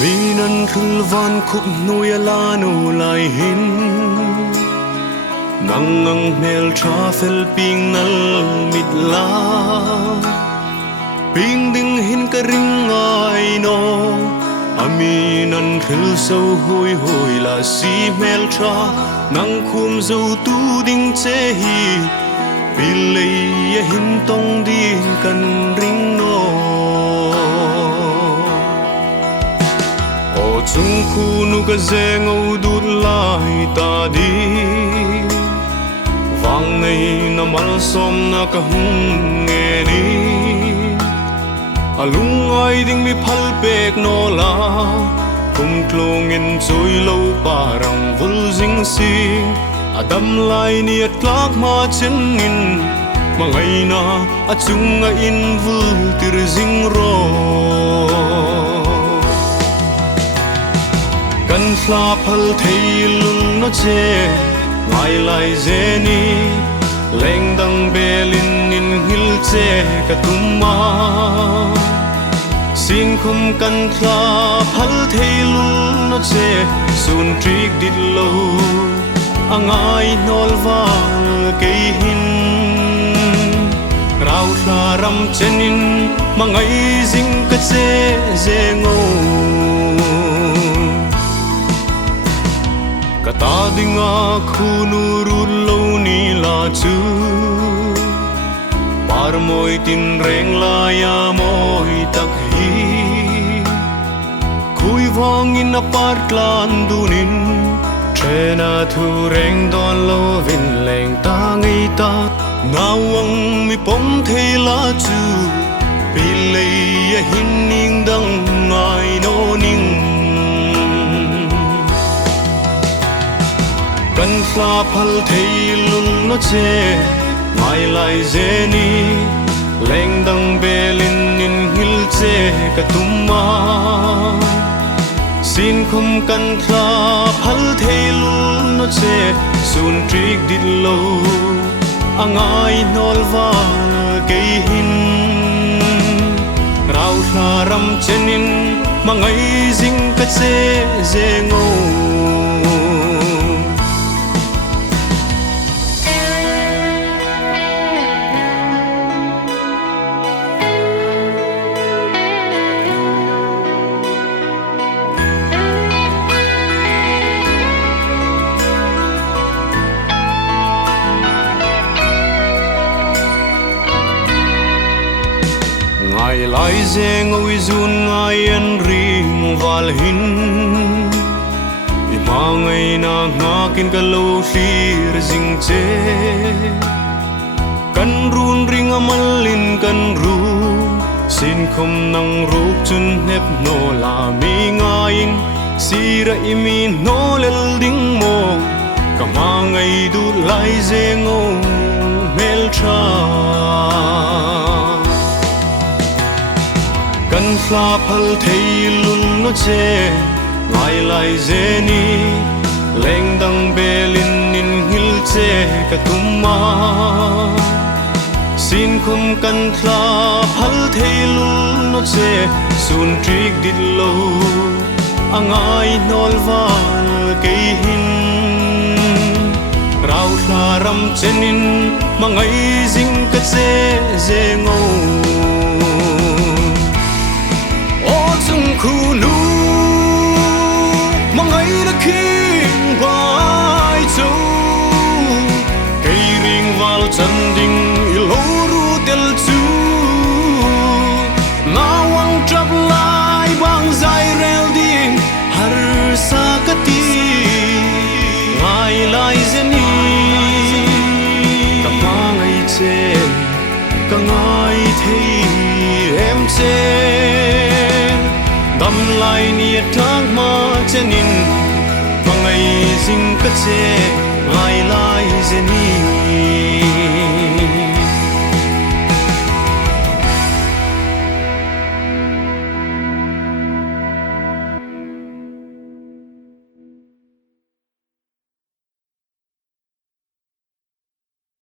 mi nan thul van khup nuya la nu lai hin ngang mel tra fel ping nal mit la ping ding hin ka ring ngai no ami nan thul so hoi hoi la si mel tra nang khum zo tu ding che hi pilei ya hin tong din kan ring no o chung khu nu ka zeng o dut lai ta di vang nei na mal som na ka hung nge ni alung ai ding mi phal pek no la kum klong in choi lo parang vul jing sing adam lai ni atlak ma chen in mangai na achung a in vul tir jing ro kan fla phal thei lul no che ngai lai je ni leng dang belin in hil che ka tumma sin khum kan thla phal thei lul no che sun trik dit lo angai nol wal ke hin rau thla ram chenin mangai jing ka che je ngo kata dinga khunu rul lo ni la chu par moi tin reng la ya moi tak hi khui vang in a par klan dunin trena thu reng don lo vin leng ta ngai ta nawang mi pom thei la chu pilei ya hin ning dang ngai no ning kan fla phal thei lul no che ngai lai je ni leng dang belin in hil che ka tumma sin khum kan thla phal thei lul no che sun trik dit lo angai nol wal ke hin rau thla ram chenin mangai jing ka che je ngo ngai lai zeng oi zun ngai an ring wal hin i ma ngai na nga kin ka lo hlir jing che kan run ring amalin kan ru sin khom nang rup chun hep no la mi ngain sira imi no lel ding mo ka ma ngai du lai zeng o mel tra kan fla phal thei lul no che ngai lai je ni leng dang belin in hil che ka tumma sin khum kan thla phal thei lul no che sun trik dit lo angai nol wal ke hin rau thla ram chenin mangai jing ka che je ngo khu nu mangai na king vai chu cây ring wal chan ding ilo ru tel chu nawang trap lai bang zai rel ding har sa ka ti ngai lai zeni ka ngai che ka ngai thei em che dam lai ni thang ma chenin mangai jing ka che ngai lai je ni